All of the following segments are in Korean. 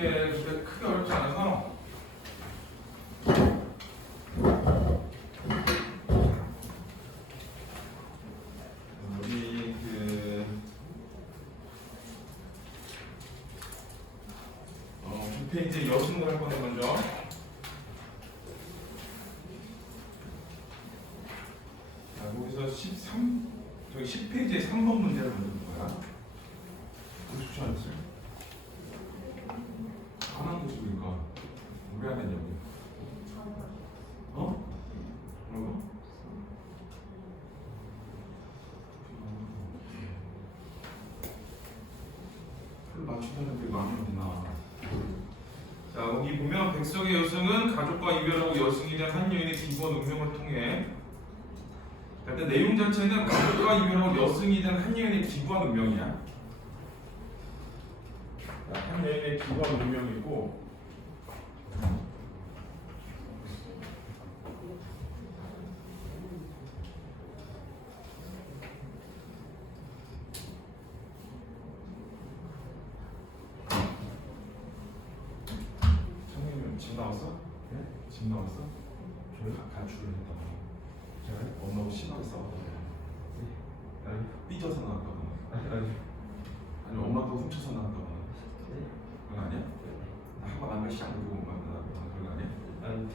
그렇게 크게 어렵지 않아서 여기 그 2페이지 여승을 할 건데 먼저 자, 거기서 10페이지에 3번 문제를 먼저 볼 거야. 쉽지 않았어요? 가만 보시니까 왜 안 했냐고. 어? 뭐라고? 그걸 맞추다는데 이거 안 하면 되나? 자, 여기 보면 백석의 여승은 가족과 이별하고 여승이 된 한 여인의 기본 운명을 통해 일단 내용 자체는 가족과 이별하고 여승이 된 한 여인의 기부한 운명이야. 한 여인의 기부한 운명이고 창민이 집 나왔어? 네? 집 나왔어? 저희 가출을 했다고. 제가 엄마하고 심하게 싸웠다고. 아니 삐져서 나왔다고. 아니 엄마도 훔쳐서 나왔다고. 그건 아니야? 나 한번 안 가시 안 그러고 만나 그런 거 아니야? 아니야?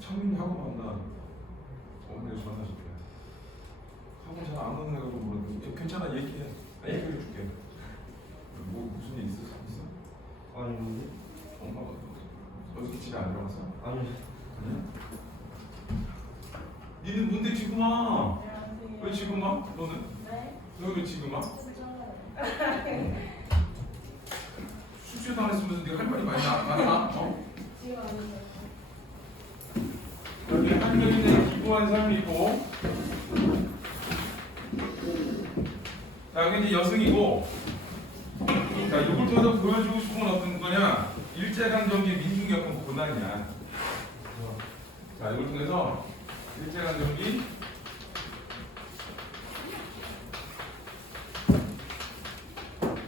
창민이 하고 만나 어머니가 전화하셨대. 하고 잘 안 오는 애가 좀 모르는데 괜찮아 얘기해. 얘기해 줄게. 뭐 무슨 일 있어? 아니 엄마가 어저께 집에 안 들어갔어? 아니야? 니는 뭔데 지금 와? 왜 지금 와? 너는? 네? 너 왜 지금 와? 숙제도 안 했으면서 네가 할 말이 많아? 어? 지금 아니죠. 여기 한 명인데 기부한 삶이 있고 자 여기 이제 여승이고 자 이걸 통해서 보여주고 싶은 건 어떤 거냐 일제강점기 민중여권 고난이야. 자 이걸 통해서 일제강점기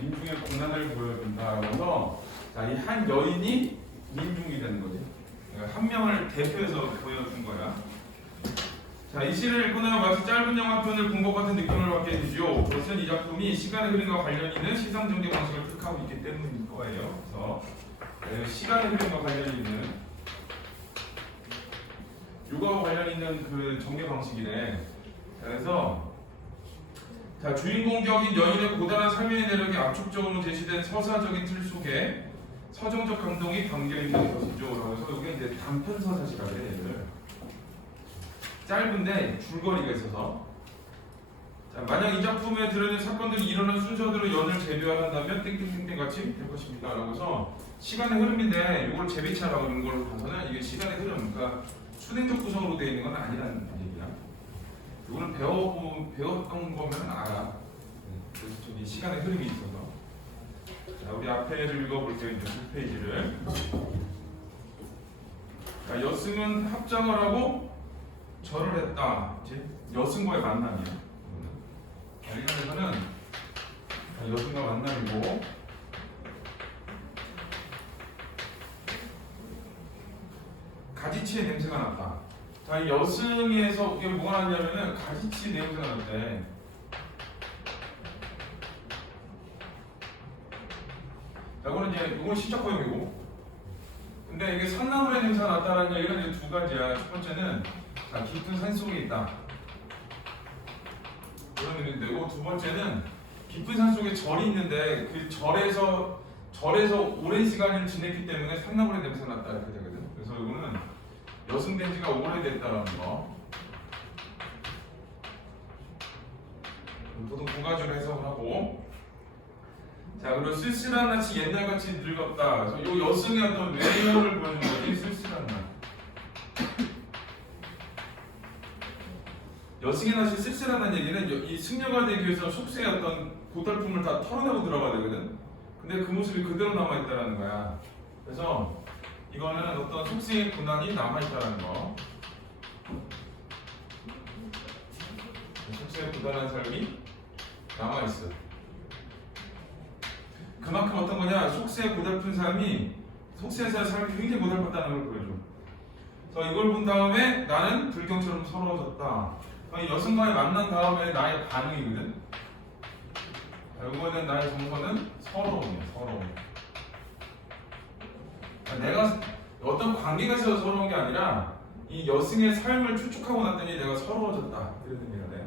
민중의 고난을 보여준다. 그래서 자, 이 한 여인이 민중이 되는 거지. 그러니까 한 명을 대표해서 보여준 거야. 자, 이 시를 읽고 나면 마치 짧은 영화 편을 본 것 같은 느낌을 받게 되죠. 그것은 이 작품이 시간의 흐름과 관련 있는 시상 전개 방식을 택하고 있기 때문인 거예요. 그래서 시간의 흐름과 관련 있는 육아와 관련 있는 그 전개 방식이네. 그래서 자, 주인공 격인 여인의 고단한 삶의 내력이 압축적으로 제시된 서사적인 틀 속에 서정적 감동이 담겨 있는 것이죠. 그래서 이게 이제 단편 서사시라고 해요. 얘를 짧은데 줄거리가 있어서. 자, 만약 이 작품에 들어있는 사건들이 일어난 순서대로 연을 재배한다면 땡땡땡땡 같이 될 것입니다. 라고 해서 시간의 흐름인데 이걸 재배치하라고 하는 걸 봐서는 이게 시간의 흐름, 그러니까 순행적 구성으로 되어 있는 건 아니라는 얘기야. 이거는 배웠던 거면 알아. 그래서 좀 이 시간의 흐름이 있어서. 자, 우리 앞에를 읽어볼게요. 이제 9페이지를. 자, 여승은 합장을 하고 절을 했다. 이제 여승과의 만남이야. 여기서는 여승과 만남이고, 가지치의 냄새가 났다. 자, 이 여승에서 이게 뭐가 났냐면은 가지치 냄새가 났대. 자, 이건 시적 허용이고. 근데 이게 산나물의 냄새가 났다는 얘기는 이제 두 가지야. 첫 번째는 자, 깊은 산 속에 있다. 그런 의미인데고, 두 번째는 깊은 산 속에 절이 있는데 그 절에서 오랜 시간을 지냈기 때문에 산나물의 냄새가 났다 이렇게 되거든. 그래서 이거는 여승된 지가 오래됐다라는 거. 보통 두 가지로 해석을 하고. 자, 그리고 쓸쓸한 낯이 옛날같이 늙었다. 그래서 이 여승의 어떤 외모를 보여주는 거지. 쓸쓸한 낯. 여승의 낯이 쓸쓸하다는 얘기는 이 승려가 되기 위해서 속세의 어떤 고달픔을 다 털어내고 들어가야 되거든. 근데 그 모습이 그대로 남아있다는 거야. 그래서 이거는 어떤 속세의 고난이 남아있다는 거. 속세의 고단한 삶이 남아있어. 그만큼 어떤 거냐? 속세의 고달픈 삶이 속세에서의 삶이 굉장히 고달팠다는 걸 보여줘. 그래서 이걸 본 다음에 나는 불경처럼 서러워졌다. 여성과의 만난 다음에 나의 반응이거든. 이거는 나의 정서는 서러움이야. 서러움. 내가 어떤 관계가 있어서 서러운 게 아니라 이 여승의 삶을 추측하고 났더니 내가 서러워졌다. 이런 의미가 돼.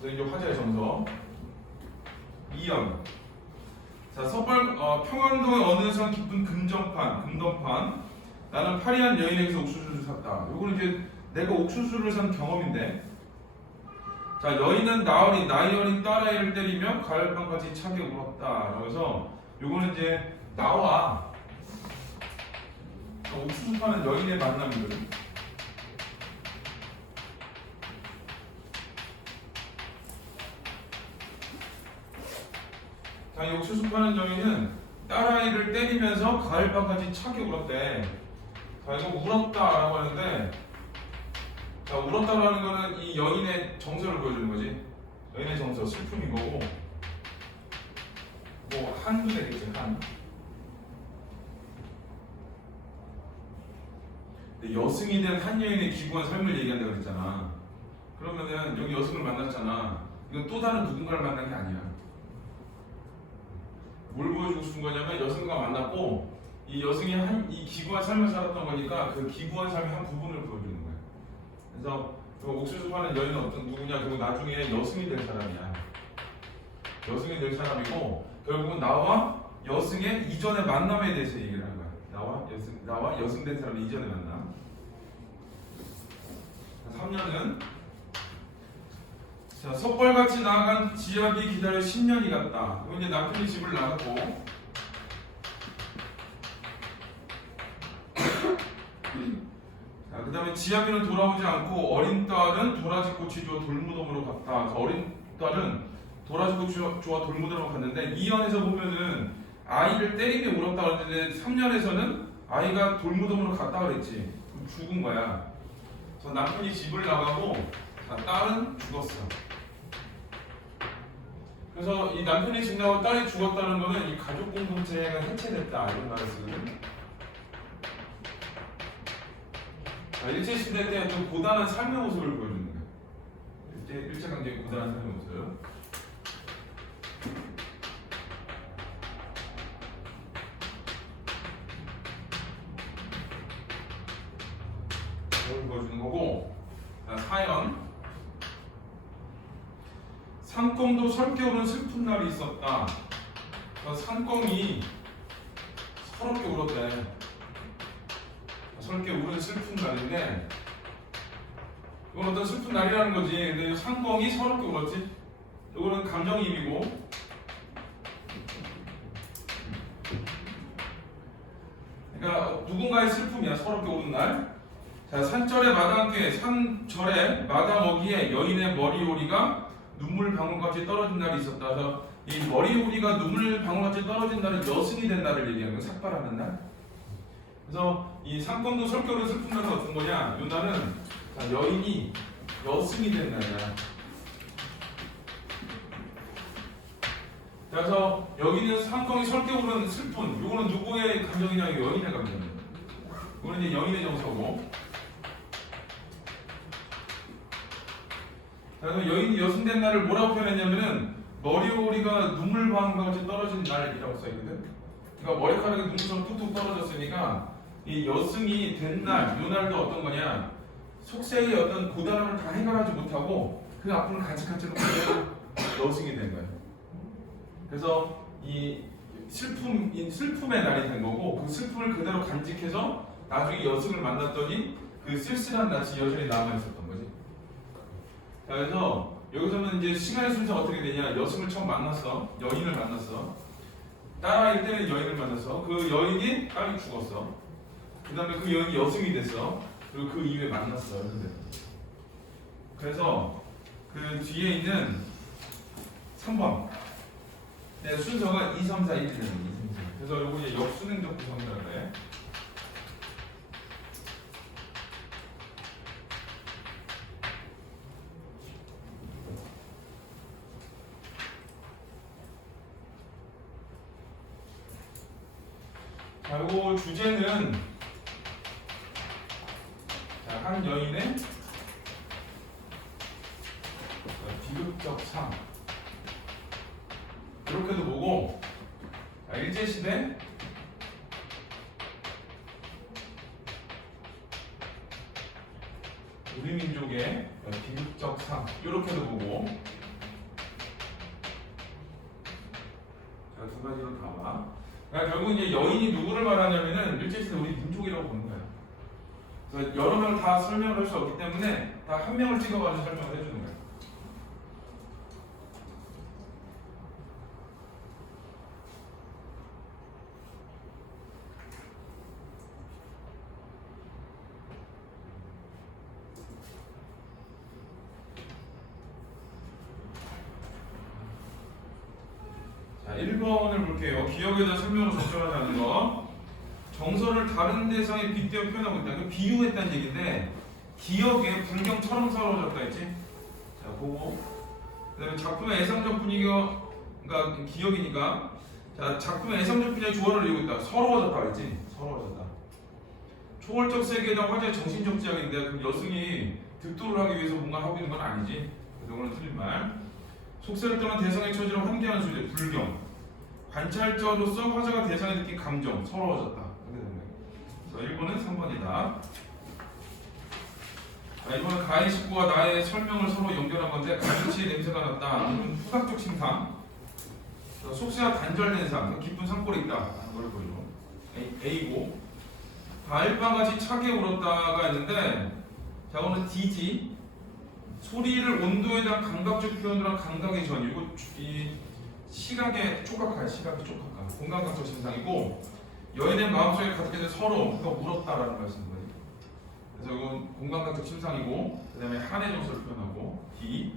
그래서 이제 화제의 정서 2연. 자, 평안도의 어느 산 깊은 금던판. 나는 파리한 여인에게서 옥수수를 샀다. 이거는 이제 내가 옥수수를 산 경험인데. 자, 여인은 나이 어린 딸아이를 때리며 가을밤같이 차게 울었다. 그래서 이거는 이제 나와 옥수수 파는 여인의 만남이거든. 자, 이 옥수수 파는 여인은 딸아이를 때리면서 가을밤까지 차게 울었대. 자, 이거 울었다라고 하는데, 자, 울었다라는 거는 이 여인의 정서를 보여주는 거지. 여인의 정서, 슬픔인 거고, 뭐 한도 되겠지, 한. 근데 여승이 된 한 여인의 기구한 삶을 얘기한다고 그랬잖아. 그러면은 여기 여승을 만났잖아. 이건 또 다른 누군가를 만난 게 아니야. 뭘 보여주고 싶은 거냐면 여승과 만났고 이 여승이 이 기구한 삶을 살았던 거니까 그 기구한 삶의 한 부분을 보여주는 거야. 그래서 그 옥수수 파는 여인은 어떤 누구냐? 그리고 나중에 여승이 될 사람이야. 여승이 될 사람이고 결국은 나와 여승의 이전의 만남에 대해서 얘기를 한 거야. 나와 여승된 사람의 이전의 만남. 3년은 자, 섣벌같이 나아간 지압이 기다려 10년이 갔다. 이제 남편이 집을 나갔고 자, 그 다음에 지압이는 돌아오지 않고 어린 딸은 도라지꽃이 주어 돌무덤으로 갔다. 어린 딸은 도라지꽃이 주어 돌무덤으로 갔는데 2연에서 보면은 아이를 때리며 울었다 그랬는데 3년에서는 아이가 돌무덤으로 갔다 그랬지. 죽은 거야. 그래서 남편이 집을 나가고 자, 딸은 죽었어. 그래서 이 남편이 집 나가고 딸이 죽었다는 거는 이 가족 공동체가 해체됐다 이런 말을 쓰거든. 일제시대 때 좀 고단한 삶의 모습을 보여주는 거야. 일제강점기 고단한 삶의 모습. 그걸 보여주는 거고. 자, 4연. 산꿩도 설게 우는 슬픈 날이 있었다. 산꿩이 서럽게 울었대. 설게 우는 슬픈 날인데 이건 어떤 슬픈 날이라는 거지. 근데 산꿩이 서럽게 울었지. 이거는 감정이입이고 그러니까 누군가의 슬픔이야. 서럽게 우는 날. 자, 산절의 마당뒤에 산절의 마당 어귀에 여인의 머리오리가 눈물 방울같이 떨어진 날이 있었다. 그래서 이 머리오리가 눈물 방울같이 떨어진 날은 여승이 된 날을 얘기하는 거야. 삭발하는 날. 그래서 이 산꿩도 설교를 슬픈 날은 어떤 거냐? 이 날은 자, 여인이 여승이 된 날이야. 그래서 여기는 산꿩이 설교 오는 슬픈. 이거는 누구의 감정이냐? 여인의 감정이야. 이거는 이제 여인의 정서고. 그래서 여인이 여승된 날을 뭐라고 표현했냐면은 머리오리가 눈물 방울과 같이 떨어진 날이라고 써있거든. 그러니까 머리카락이 눈물처럼 뚝뚝 떨어졌으니까 이 여승이 된 날, 이 날도 어떤 거냐? 속세의 어떤 고단함을 다 해결하지 못하고 그 아픔을 간직한 채로 여승이 된 거야. 그래서 이 슬픔의 날이 된 거고 그 슬픔을 그대로 간직해서 나중에 여승을 만났더니 그 쓸쓸한 낯이 여전히 남아있었던 거지. 자, 그래서 여기서는 이제 시간의 순서가 어떻게 되냐? 여승을 처음 만났어. 여인을 만났어. 딸아이를 때리는 여인을 만났어. 그 여인이 딸이 죽었어. 그 다음에 그 여인이 여승이 됐어. 그리고 그 이후에 만났어. 그래서 그 뒤에 있는 3번 네, 순서가 2, 3, 4, 1, 2, 3. 그래서 요거 이제 역순행적 구성이라고 그래. 자, 요거 주제는 자, 한 여인의 비극적 삶 이렇게도 보고, 자, 일제시대 우리 민족의 비극적 삶 이렇게도 보고, 자, 두 가지로 다 봐. 그러니까 결국 이제 여인이 누구를 말하냐면은 일제시대 우리 민족이라고 보는 거야. 그래서 여러 명을 다 설명을 할 수 없기 때문에 다 한 명을 찍어가지고 설명을 해주는 거야. 자, 1번을 볼게요. 기억에 대한 설명으로 적절하지 않은 거. 정서를 다른 대상에 빗대어 표현하고 있다. 그 비유했다는 얘기인데, 기억에 불경처럼 서러워졌다 했지? 자, 보고. 그 다음에 작품의 애상적 분위기가, 그러니까 기억이니까. 자, 작품의 애상적 분위기의 조화를 이루고 있다. 서러워졌다 했지? 서러워졌다. 초월적 세계에 대한 화제의 정신적 지향인데, 그 여승이 득도를 하기 위해서 뭔가 하고 있는 건 아니지? 그래서 이거는 틀린 말. 속세를 떠난 대상의 처지를 환기하는 소재, 불경. 관찰자로서 화자가 대상에 느낀 감정, 서러워졌다. 이렇게 되는 거예요. 그래서 1번은 3번이다. 자, 이번엔 가인 식구와 나의 설명을 서로 연결한 건데, 가중치의 냄새가 났다. 이건 후각적 심상. 속세와 단절된 상, 깊은 산골에 있다. 라는 걸 보여줘. A고. 가을밤같이 차게 울었다가 있는데, 자, 오늘 D지. 소리를 온도에 대한 감각적 표현으로 한 감각의 전이고, 이 시각의 촉각할, 시각의 촉각할, 공감각적 심상이고, 여인의 마음속에 가득해진 서러움, 그가 울었다라는 말씀인 거예요. 그래서 이건 공감각적 심상이고, 그 다음에 한의 정서를 표현하고, D.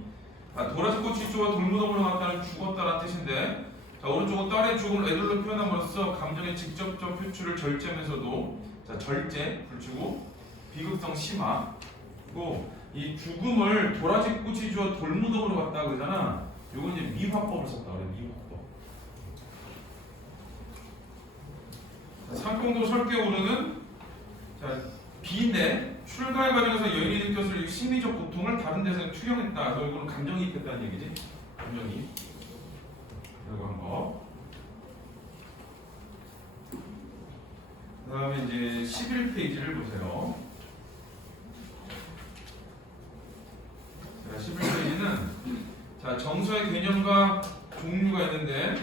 도라지꽃 쥐조와 돌무덤으로 나왔다는 죽었다라는 뜻인데, 자, 오른쪽은 딸의 죽음을 애들로 표현함으로써 감정의 직접적 표출을 절제하면서도, 자, 절제, 불주고, 비극성 심화고, 이 죽음을 도라지꽃이 주어 돌무덤으로 갔다 그러잖아. 요건 이제 미화법을 썼다 그래. 미화법. 자, 삼공도 설계 오르는, 자, B인데 출가의 과정에서 여인이 느꼈을 심리적 고통을 다른 대상에 투영했다. 그래서 이거는 감정이입했다는 얘기지. 감정이입. 이거 한 거. 그 다음에 이제 11페이지를 보세요. 자, 11페이지는 자, 정서의 개념과 종류가 있는데,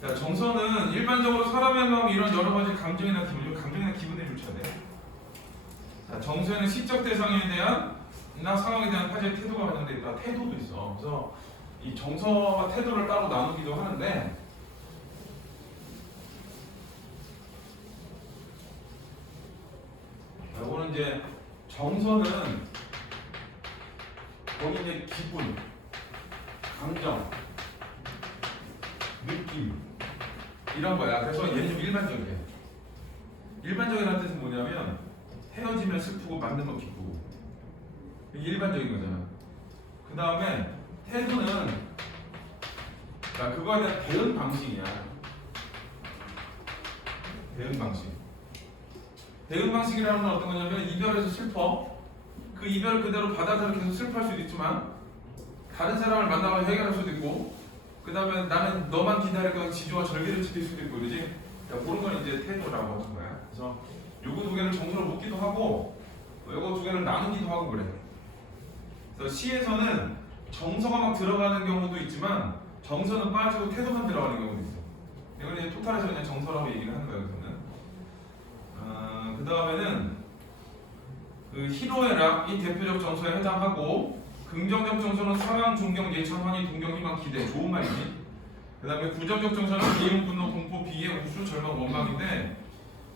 자, 정서는 일반적으로 사람의 마음 이런 여러 가지 감정이나 기분을 조쳐야 돼. 자, 정서에는 시적 대상에 대한 나 상황에 대한 타지의 태도가 반영되어 있다. 태도도 있어. 그래서 이 정서와 태도를 따로 나누기도 하는데, 이거는 이제 정서는 거기 이제 기분, 감정, 느낌 이런 거야. 그래서 얘는 좀 일반적이야. 일반적이라는 뜻은 뭐냐면 헤어지면 슬프고 만나면 기쁘고, 이게 일반적인 거잖아. 그 다음에 태도는 자, 그거에 대한 대응 방식이야. 대응 방식. 대응 방식이라는 건 어떤 거냐면 이별에서 슬퍼. 그 이별을 그대로 받아들여 계속 슬퍼할 수도 있지만 다른 사람을 만나고 해결할 수도 있고, 그 다음에 나는 너만 기다릴 거야 지조와 절개를 지킬 수도 있고, 그러지? 그런 건 이제 태도라고 하는 거야. 그래서 요거 두 개를 정서로 묶기도 하고 요거 두 개를 나누기도 하고 그래. 그래서 시에서는 정서가 막 들어가는 경우도 있지만 정서는 빠지고 태도만 들어가는 경우도 있어. 이건 이제 토탈에서 그냥 정서라고 얘기를 하는 거야. 여기서는. 그 다음에는 그 희노애락 이 대표적 정서에 해당하고, 긍정적 정서는 사랑, 존경, 예찬, 환희, 동경, 희망, 기대, 좋은 말이지. 그 다음에 부정적 정서는 미움, 분노, 공포, 비애, 우수, 절망, 원망인데,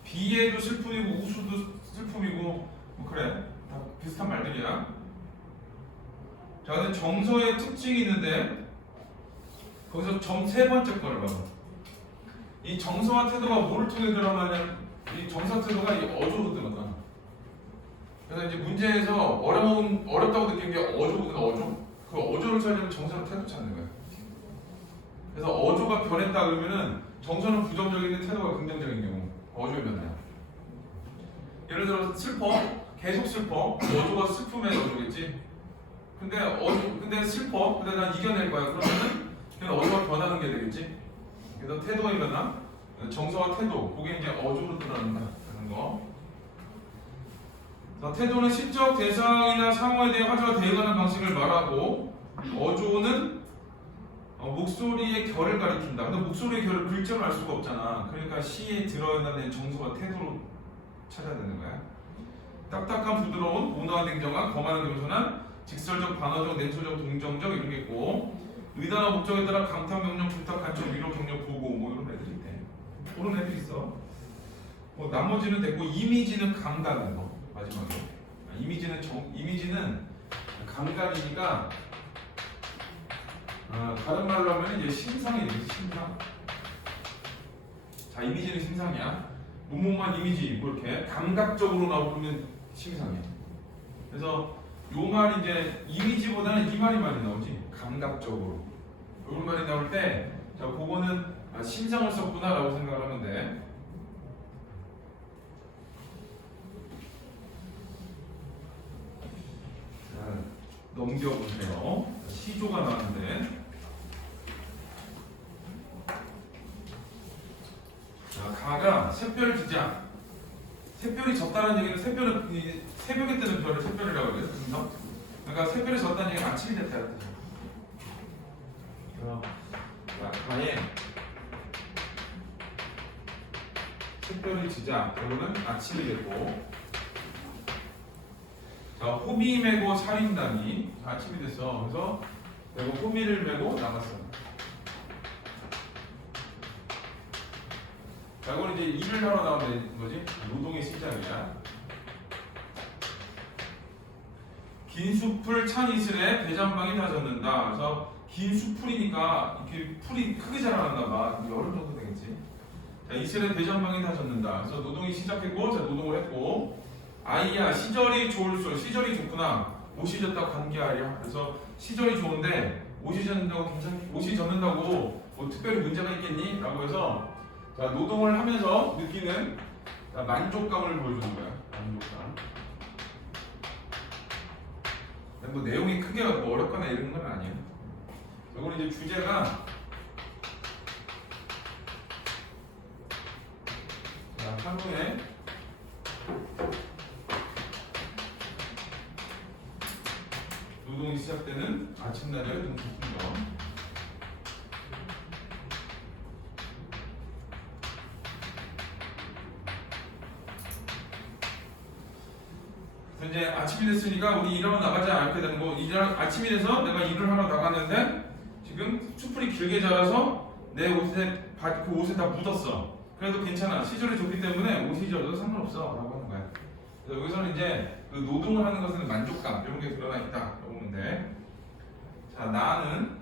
비애도 슬픔이고 우수도 슬픔이고 뭐 그래, 다 비슷한 말들이야. 자, 근데 정서의 특징이 있는데 거기서 점 세 번째 거를 봐봐. 이 정서와 태도가 뭐를 통해 드러나냐면 이 정서 태도가 이 어조로 드러나. 그래서 이제 문제에서 어렵다고 느낀 게 어조거든. 어조. 그 어조를 찾으면 정서랑 태도 찾는 거야. 그래서 어조가 변했다 그러면은 정서는 부정적인데 태도가 긍정적인 경우 어조의 변화야. 예를 들어 슬퍼, 계속 슬퍼, 어조가 슬픔의 어조겠지. 근데 슬퍼, 근데 난 이겨낼 거야. 그러면은 그냥 어조가 변하는 게 되겠지. 그래서 태도의 변화, 정서와 태도, 그게 이제 어조로 드러난다는 거. 자, 태도는 시적 대상이나 상호에 대해 화제와 대응하는 방식을 말하고, 어조는 목소리의 결을 가리킨다. 근데 목소리의 결을 글자로 알 수가 없잖아. 그러니까 시에 드러나는 정서와 태도로 찾아야 되는 거야. 딱딱한 부드러운, 온화한 냉정한, 검하는 겸손한, 직설적, 반어적, 냉소적, 동정적 이런 게 있고, 의도나 목적에 따라 감탄, 명령, 부탁, 간청, 위로, 격려, 보고 뭐 이런 애들이 있대. 그런 애들이 있어. 뭐 나머지는 됐고 이미지는 감각인 거 마지막에. 이미지는 감각이니까 다른 말로 하면 이제 심상이 되지 심상. 자 이미지는 심상이야. 뭐뭐만 이미지 뭐 이렇게 감각적으로 나오면 심상해. 그래서 요 말이 이제 이미지보다는 이 말이 많이 나오지. 감각적으로. 이런 말이 나올 때, 자 그거는 심상을 썼구나라고 생각을 하면 돼. 자, 넘겨보세요. 시조가 나왔는데. 자, 가가 샛별 지자. 샛별이 졌다는 얘기는 샛별은 이 새벽에 뜨는 별을 샛별이라고 그래요. 그러니까 샛별이 졌다는 얘기는 아침이 됐다는 뜻이에요. 자, 가에 샛별이 지자. 결론은 아침이 됐고. 자, 호미 메고 살인당이 아침이 됐어. 그래서 내가 호미를 메고 나갔어. 자, 이건 이제 일을 하러 나오는 거지. 노동의 시작이야. 긴 숲을 찬 이슬에 배잔방이 다 젖는다. 그래서 긴 숲풀이니까 이렇게 풀이 크게 자라났나 봐. 여름 정도 되겠지. 자, 이슬에 배잔방이 다 젖는다. 그래서 노동이 시작했고, 자, 노동을 했고. 아이야, 시절이 좋을수록, 시절이 좋구나. 옷이 젖다고 감기하랴. 그래서 시절이 좋은데, 옷이 젖는다고 뭐 특별히 문제가 있겠니? 라고 해서, 자, 노동을 하면서 느끼는 만족감을 보여주는 거야. 만족감. 뭐 내용이 크게 뭐 어렵거나 이런 건 아니에요. 이거는 이제 주제가 자, 하루에 노동이 시작되는 아침날의 눈부심점. 이제 아침이 됐으니까 우리 일하러 나가자 이렇게 되는 거. 이제 아침이 돼서 내가 일을 하러 나갔는데 지금 숯불이 길게 자라서 내 옷에 그 옷에 다 묻었어. 그래도 괜찮아. 시절이 좋기 때문에 옷이 젖어도 상관없어 라고 하는 거야. 그래서 여기서는 이제 그 노동을 하는 것은 만족감 이런 게 드러나 있다 보면 돼. 자, 나는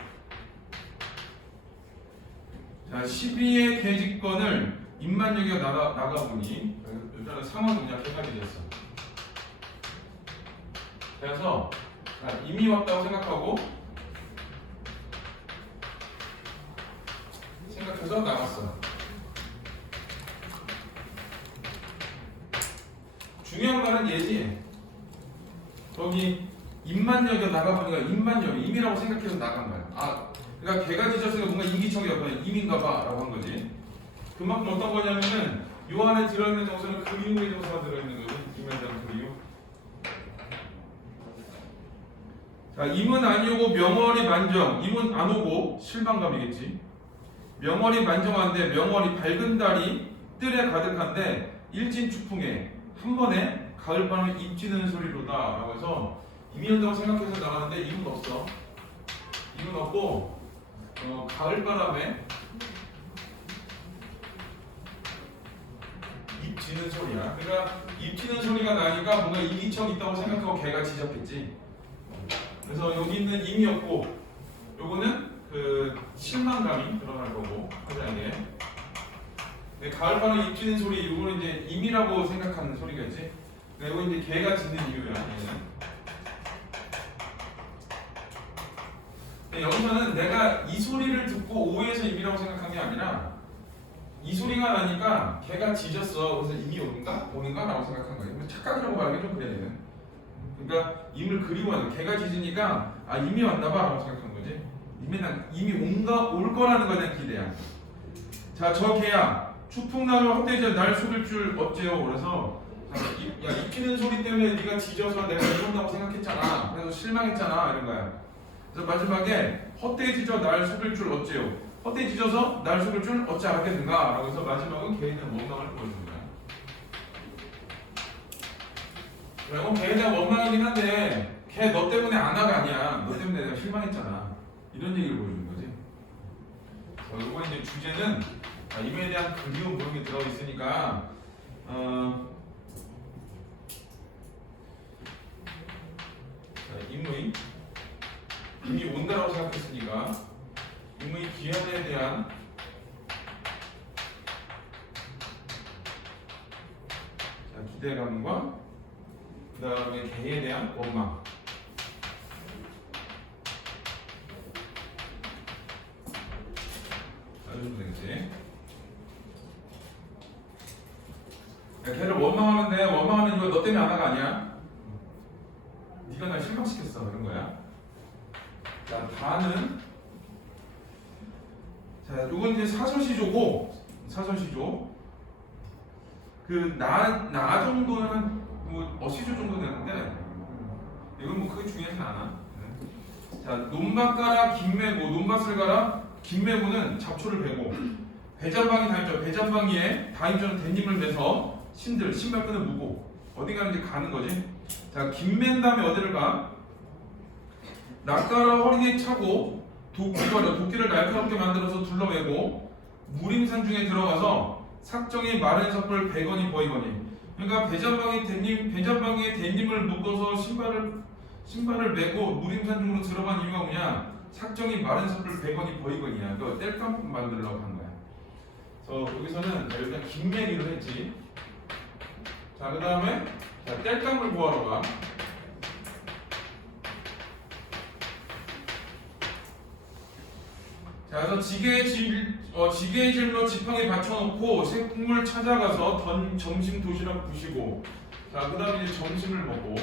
자 12의 계집권을 입만여기가 나가보니 일단은 상황이 그냥 개발이 됐어. 그래서 이미 왔다고 생각해서 나갔어. 중요한 말은 얘지. 거기 입만여겨 나가보니까 입만여기 임이라고 생각해서 나간 거야. 그러니까 개가 짖었으니까 뭔가 인기척이었거든. 임인가봐라고 한 거지. 그만큼 어떤 거냐면은 요 안에 들어있는 정서는 그리움의 정서가 들어있는 거지. 임에 대한 그리움. 자, 임은 아니오고 명월이 만정. 임은 안 오고 실망감이겠지. 명월이 만정한데 명월이 밝은 달이 뜰에 가득한데 일진축풍에 한 번에 가을바람에 입지는 소리로다 라고 해서 임이 온다고 생각해서 나가는데 임은 없어. 임은 없고 가을바람에 입지는 소리야. 그러니까 입지는 소리가 나니까 뭔가 인기척 있다고 생각하고 개가 짖었겠지. 그래서 여기 있는 임이었고 요거는 그 실망감이 드러날 거고 그다음에 가을바람에 입지는 소리 요거는 이제 임이라고 생각하는 소리겠지. 요거 이제 개가 짖는 이유야. 얘는. 여기서는 내가 이 소리를 듣고 O에서 임이라고 생각한 게 아니라 이 소리가 나니까 걔가 짖었어. 그래서 임이 오는가? 라고 생각한 거예요. 근데 착각이라고 말하기 좀 그래야 되는. 그러니까 임을 그리워하는. 걔가 짖으니까 아 임이 왔나봐 라고 생각한 거지. 임이 올 거라는 거에 대한 기대야. 자, 저 걔야. 추풍나루 헛되지 날 속일 줄 어째요. 그래서 야, 입히는 소리 때문에 네가 짖어서 내가 이런다고 생각했잖아. 그래서 실망했잖아. 이런 거야. 그래서 마지막에 헛되지져 날 속일 줄 어째요. 헛되지져서 날 속일 줄 어찌 알았겠는가. 라고 해서 마지막은 개인의 원망을 보여주는 거야. 그리고 걔에 대한 원망이긴 한데 걔 너 때문에 안하가 아니야. 너 때문에 내가 실망했잖아. 이런 얘기를 보여주는 거지. 이거 이제 주제는 임에 대한 그리움 모형이 들어있으니까 임이 온다라고 생각했으니까 임의 기한에 대한 기대감과 그 다음에 개에 대한 원망. 알려주면 되겠지. 걔를 원망하는데 원망하는 이유가 너 때문에 하나가 아니야. 네가 날 실망시켰어. 그런 거야. 자, 다는 자, 요건 이제 사설시조고 사설시조. 나 정도는 뭐 어시조 정도 되는데 이건 뭐 크게 중요하진 않아. 자, 논밭 가라 김매고 논밭을 가라 김매고는 잡초를 베고 배잔방이 다임죠. 배잔방이에 다임조는 대님을 매서 신발끈을 무고 어디 가는지 가는 거지. 자, 김맨 다음에 어디를 가? 낚아라 허리에 차고 도끼를 날카롭게 만들어서 둘러매고 무림산 중에 들어가서 삭정이 마른 섣을 베거니 버이거니. 그러니까 배잔방에 대님을 묶어서 신발을 메고 무림산 중으로 들어간 이유가 뭐냐? 삭정이 마른 섣을 베거니 버이거니야. 그 뗄감 만들려고 한 거야. 그래서 여기서는 일단 김매기로 했지. 자, 그 다음에 뗄감을 구하러 가. 자, 그래서 지게의 질로 지팡이 받쳐놓고 생물 찾아가서 점심 도시락 부시고. 자, 그 다음에 이제 점심을 먹고.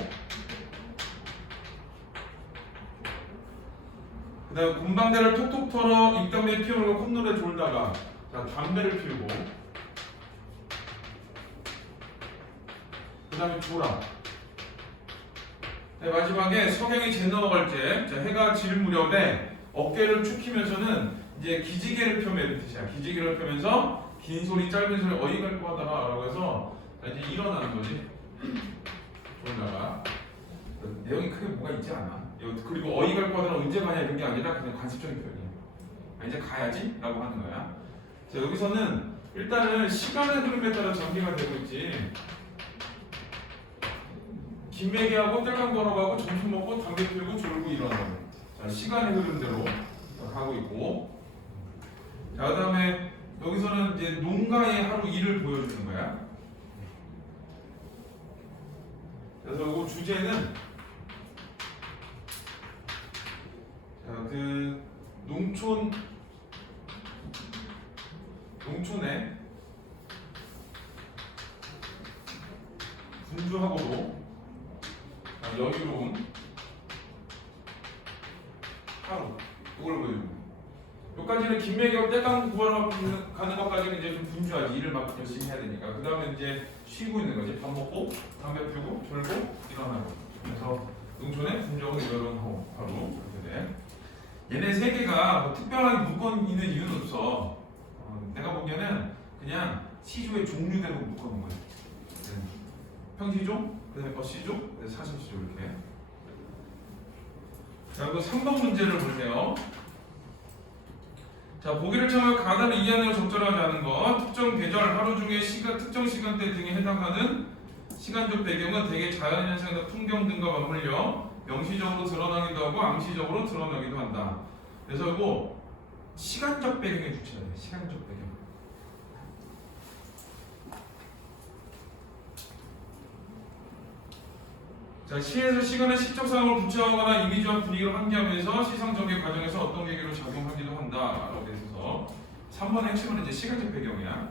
그 다음에 군방대를 톡톡 털어 입담에 피워놓고 콧노래 졸다가 자, 담배를 피우고. 그 다음에 졸아. 네, 마지막에 석양이 재 넘어갈 때 해가 질 무렵에 어깨를 축히면서는 이제 기지개를 펴면 이런 뜻이야. 기지개를 펴면서 긴 소리 짧은 소리 어이갈 거 하다가 라고 해서 이제 일어나는 거지. 졸다가 내용이 크게 뭐가 있지 않아. 그리고 어이갈 거 하다가 언제 가냐 이런 게 아니라 그냥 관습적인 표현이야. 이제 가야지 라고 하는 거야. 자, 여기서는 일단은 시간의 흐름에 따라 전개가 되고 있지. 김매기하고 뗄감 걸어가고 점심 먹고 담배 피우고 졸고 일어나고. 자, 시간의 흐름대로 가고 있고. 자, 그 다음에 여기서는 이제 농가의 하루 일을 보여주는 거야. 그래서 이 주제는 그 농촌의 분주하고도 여유로운 하루. 이걸 보여주는 거야. 여기까지는 김매기하고 뗄감 구하러 가는 것까지는 이제 좀 분주하지. 일을 막 열심히 해야 되니까. 그 다음에 이제 쉬고 있는 거지. 밥 먹고 담배 피우고 졸고 일어나고. 그래서 농촌의 분주하고 여유로운 하루 이렇게 돼. 얘네 세 개가 뭐 특별하게 묶어 있는 이유는 없어. 내가 보기에는 그냥 시조의 종류대로 묶어 놓은 거야. 평시조, 그다음에 어시조, 사신시조 이렇게. 자, 그리고 3번 문제를 보세요. 자, 보기를 참여 가다를 이해하는 적절하지 않은 것. 특정 계절, 하루 중에 특정 시간대 등에 해당하는 시간적 배경은 대개 자연현상이나 풍경 등과 맞물려 명시적으로 드러나기도 하고 암시적으로 드러나기도 한다. 그래서 이거 시간적 배경에 붙여야 돼. 시간적 배경. 자, 시에서 시간의 시적 상황을 구체화하거나 이미지와 분위기를 환기하면서 시상 전개 과정에서 어떤 계기로 작용하기도 한다라고 돼 있어서 3번의 핵심은 이제 시간적 배경이야.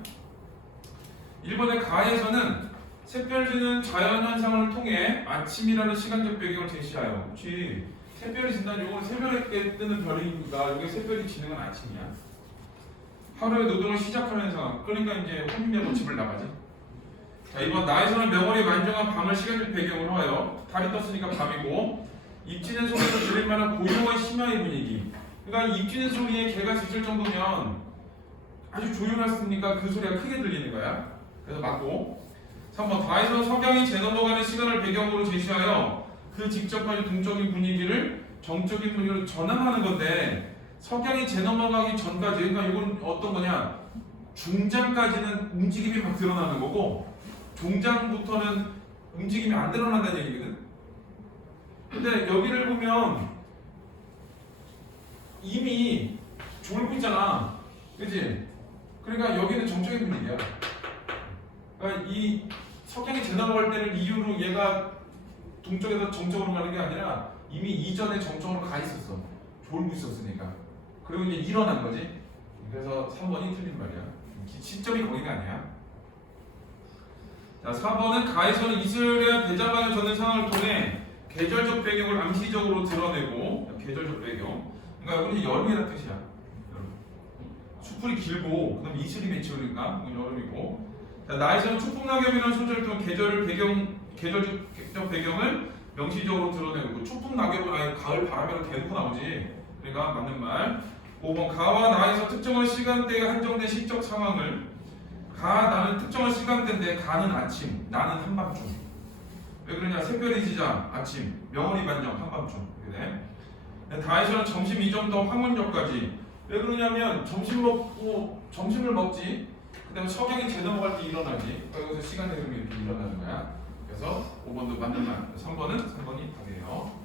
1번의 가에서는 샛별지는 자연현상을 통해 아침이라는 시간적 배경을 제시하여. 그렇지. 샛별이 진다는 요건 새벽에 뜨는 별이니까 여기 샛별이 지는 건 아침이야. 하루의 노동을 시작하는 상황. 그러니까 이제 혼미하고 집을 나가지. 자, 이번 나에서는 명월이 만정한 밤을 시간적 배경으로 하여 달이 떴으니까 밤이고 입지는 소리에서 들릴 만한 고요한 심야의 분위기. 그러니까 입지는 소리에 개가 짖을 정도면 아주 조용했으니까 그 소리가 크게 들리는 거야. 그래서 맞고 3번 다에서 석양이 재 넘어가는 시간을 배경으로 제시하여 그 직접까지 동적인 분위기를 정적인 분위기로 전환하는 건데 석양이 재 넘어가기 전까지 그러니까 이건 어떤 거냐 중장까지는 움직임이 막 드러나는 거고 종장부터는 움직임이 안 드러난다는 얘기거든. 근데 여기를 보면 이미 졸고 있잖아. 그치? 그러니까 여기는 정적인 분위기야. 그러니까 이 석양이 재 넘어갈 때는 이유로 얘가 동쪽에서 정적으로 가는 게 아니라 이미 이전에 정적으로 가 있었어. 졸고 있었으니까. 그리고 이제 일어난 거지. 그래서 3번이 틀린 말이야. 시점이 거기가 아니야. 자, 4번은 가에서는 이슬의 대자반을 젓는 상황을 통해 계절적 배경을 암시적으로 드러내고 계절적 배경. 그러니까 여기는 여름이라는 뜻이야. 여름. 숯불이 길고 그다음에 이슬이 맺히니까 여름이고. 자, 나에서는 초풍낙엽이라는 소절을 통해 계절적 배경을 명시적으로 드러내고 그 초풍낙엽은 아예 가을 바람으로 대놓고 나오지. 그러니까 맞는 말. 5번 가와 나에서 특정한 시간대에 한정된 시적 상황을 가 나는 특정한 시간대인데 가는 아침 나는 한밤중. 왜 그러냐 새별이 지자 아침 명월이 반정 한밤중. 그래. 다에서는 점심 이전부터 황혼역까지. 왜 그러냐면 점심을 먹지. 그다음에 석양이 재 넘어갈 때 일어나지. 여기서 시간의 흐름이 이렇게 일어나는 거야. 그래서 5번도 맞는 말. 3번이 답이에요.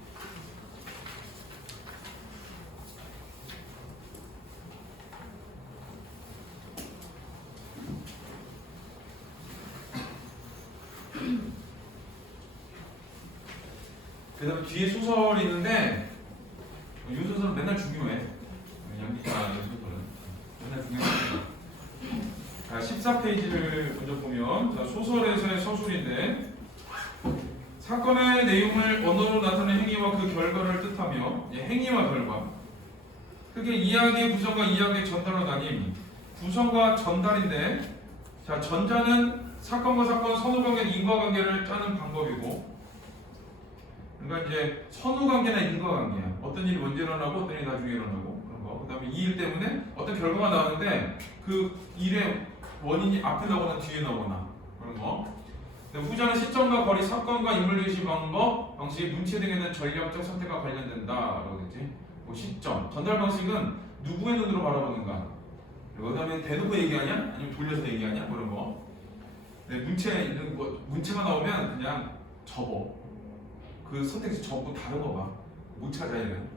그 다음에 뒤에 소설이 있는데 이 소설은 맨날 중요해. 양기가 소설은 맨날 중요해. 14페이지를 먼저 보면 자, 소설에서의 서술인데 사건의 내용을 언어로 나타낸 행위와 그 결과를 뜻하며 행위와 결과 크게 이야기의 구성과 이야기의 전달로 나뉜 구성과 전달인데 자 전자는 사건과 사건 선후관계 인과관계를 짜는 방법이고 그러니까 이제 선후관계나 인과관계야. 어떤 일이 먼저 일어나고 어떤 일이 나중에 일어나고 그런 거. 그 다음에 이 일 때문에 어떤 결과가 나왔는데 그 일의 원인이 앞에 나오거나 뒤에 나오거나 그런 거. 후자는 시점과 거리, 사건과 인물 제시 방식, 문체 등에 대한 전략적 선택과 관련된다라고 했지. 뭐 시점, 전달 방식은 누구의 눈으로 바라보는가. 그 다음에 대놓고 얘기하냐, 아니면 돌려서 얘기하냐, 그런 거. 문체가 나오면 그냥 접어. 그 선택지 접고 다른 거 봐. 못 찾아 얘는.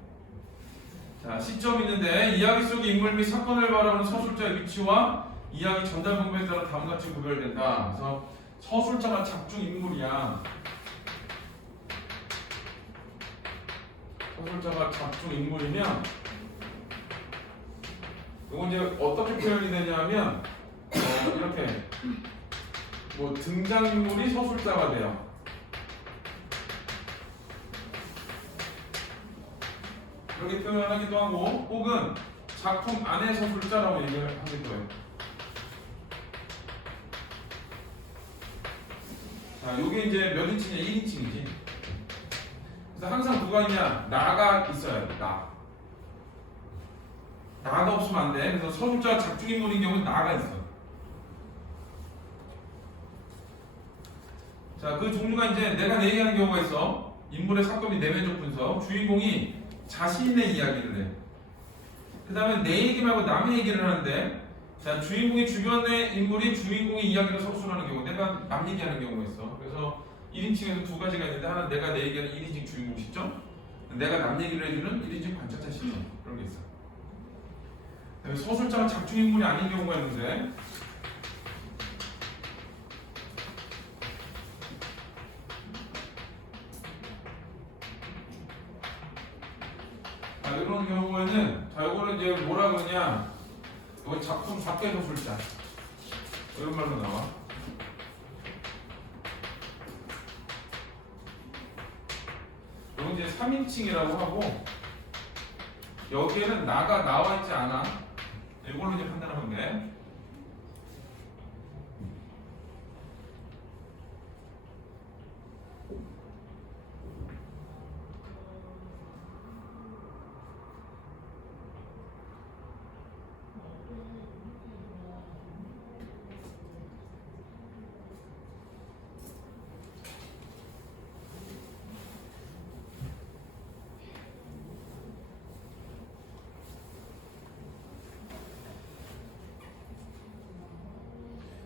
자, 시점이 있는데 이야기 속의 인물 및 사건을 바라보는 서술자의 위치와 이야기 전달 방법에 따라 다음과 같이 구별된다. 그래서 서술자가 작중 인물이야. 서술자가 작중 인물이면 이건 이제 어떻게 표현이 되냐면 이렇게 뭐 등장인물이 서술자가 돼요. 이렇게 표현하기도 하고 혹은 작품 안에 서술자라고 얘기를 하기도 해요. 자, 요게 이제 몇 인칭이냐? 1인칭이지. 그래서 항상 누가 있냐? 나가 있어야 돼. 나가 없으면 안 돼. 그래서 서술자 작중인물인 경우는 나가 있어. 자, 그 종류가 이제 내가 내 얘기하는 경우가 있어. 인물의 사건이 내면적 분석. 주인공이 자신의 이야기를 해. 그 다음에 내 얘기 말고 남의 얘기를 하는데 자, 주인공이 주변의 인물이 주인공의 이야기를 서술하는 경우 내가 남 얘기하는 경우가 있어. 그래서 1인칭에서 두 가지가 있는데 하나는 내가 내 얘기하는 1인칭 주인공 시점 내가 남 얘기를 해주는 1인칭 관찰자 시점 그런 게 있어. 서술자가 작중인물이 아닌 경우가 있는데 이런 경우에는 자 이거는 이제 뭐라 그러냐 이거 작품 작게 서술자 이런 말로 나와. 이건 이제 3인칭이라고 하고 여기에는 나가 나와 있지 않아. 이걸로 이제 판단하면 돼.